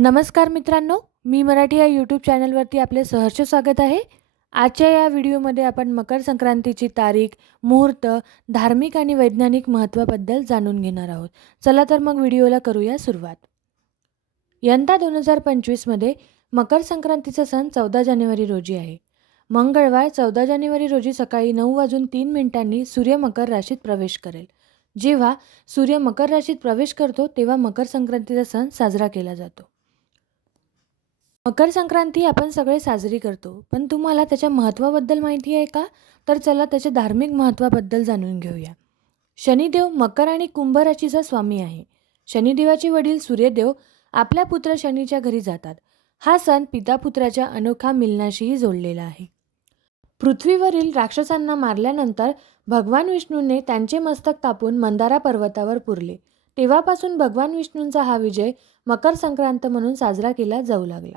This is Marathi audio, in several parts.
नमस्कार मित्रांनो मी मराठी या यूट्यूब चॅनलवरती आपले सहर्ष स्वागत आहे. आजच्या या व्हिडिओमध्ये आपण मकर संक्रांतीची तारीख मुहूर्त धार्मिक आणि वैज्ञानिक महत्त्वाबद्दल जाणून घेणार आहोत. चला तर मग व्हिडिओला करूया सुरुवात. यंदा दोन हजार पंचवीसमध्ये मकर संक्रांतीचा सण चौदा जानेवारी रोजी आहे. मंगळवार चौदा जानेवारी रोजी सकाळी नऊ वाजून तीन मिनिटांनी सूर्य मकर राशीत प्रवेश करेल. जेव्हा सूर्य मकर राशीत प्रवेश करतो तेव्हा मकर संक्रांतीचा सण साजरा केला जातो. मकर संक्रांती आपण सगळे साजरी करतो पण तुम्हाला त्याच्या महत्त्वाबद्दल माहिती आहे का? तर चला त्याच्या धार्मिक महत्त्वाबद्दल जाणून घेऊया. शनिदेव मकर आणि कुंभ राशीचा स्वामी आहे. शनिदेवाचे वडील सूर्यदेव आपल्या पुत्र शनीच्या घरी जातात. हा सण पितापुत्राच्या अनोखा मिलनाशीही जोडलेला आहे. पृथ्वीवरील राक्षसांना मारल्यानंतर भगवान विष्णूने त्यांचे मस्तक कापून मंदारा पर्वतावर पुरले. तेव्हापासून भगवान विष्णूंचा हा विजय मकर संक्रांत म्हणून साजरा केला जाऊ लागला.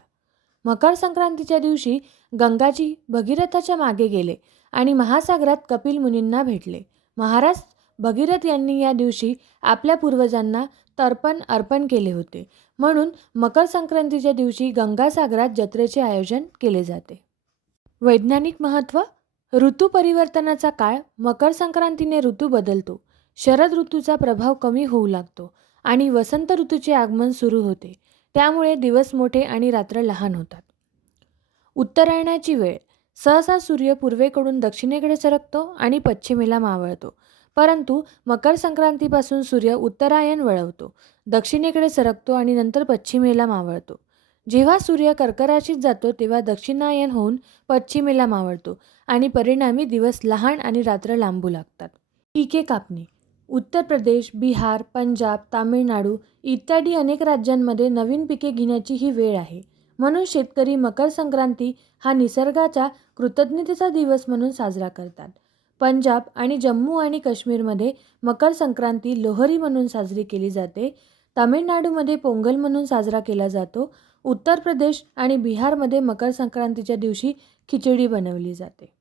मकर संक्रांतीच्या दिवशी गंगाजी भगीरथाच्या मागे गेले आणि महासागरात कपिल मुनींना भेटले. महाराज भगीरथ यांनी या दिवशी आपल्या पूर्वजांना तर्पण अर्पण केले होते. म्हणून मकर संक्रांतीच्या दिवशी गंगासागरात जत्रेचे आयोजन केले जाते. वैज्ञानिक महत्त्व ऋतू परिवर्तनाचा काळ मकर संक्रांतीने ऋतू बदलतो. शरद ऋतूचा प्रभाव कमी होऊ लागतो आणि वसंत ऋतूचे आगमन सुरू होते. त्यामुळे दिवस मोठे आणि रात्र लहान होतात. उत्तरायणाची वेळ. सहसा सूर्य पूर्वेकडून दक्षिणेकडे सरकतो आणि पश्चिमेला मावळतो. परंतु मकर संक्रांतीपासून सूर्य उत्तरायण वळवतो. दक्षिणेकडे सरकतो आणि नंतर पश्चिमेला मावळतो. जेव्हा सूर्य कर्कराशीत जातो तेव्हा दक्षिणायन होऊन पश्चिमेला मावळतो आणि परिणामी दिवस लहान आणि रात्र लांबू लागतात. पिके कापणी. उत्तर प्रदेश बिहार पंजाब तामिळनाडू इत्यादी अनेक राज्यांमध्ये नवीन पिके घेण्याची ही वेळ आहे. म्हणून शेतकरी मकर संक्रांती हा निसर्गाचा कृतज्ञतेचा दिवस म्हणून साजरा करतात. पंजाब आणि जम्मू आणि काश्मीरमध्ये मकर संक्रांती लोहरी म्हणून साजरी केली जाते. तामिळनाडूमध्ये पोंगल म्हणून साजरा केला जातो. उत्तर प्रदेश आणि बिहारमध्ये मकर संक्रांतीच्या दिवशी खिचडी बनवली जाते.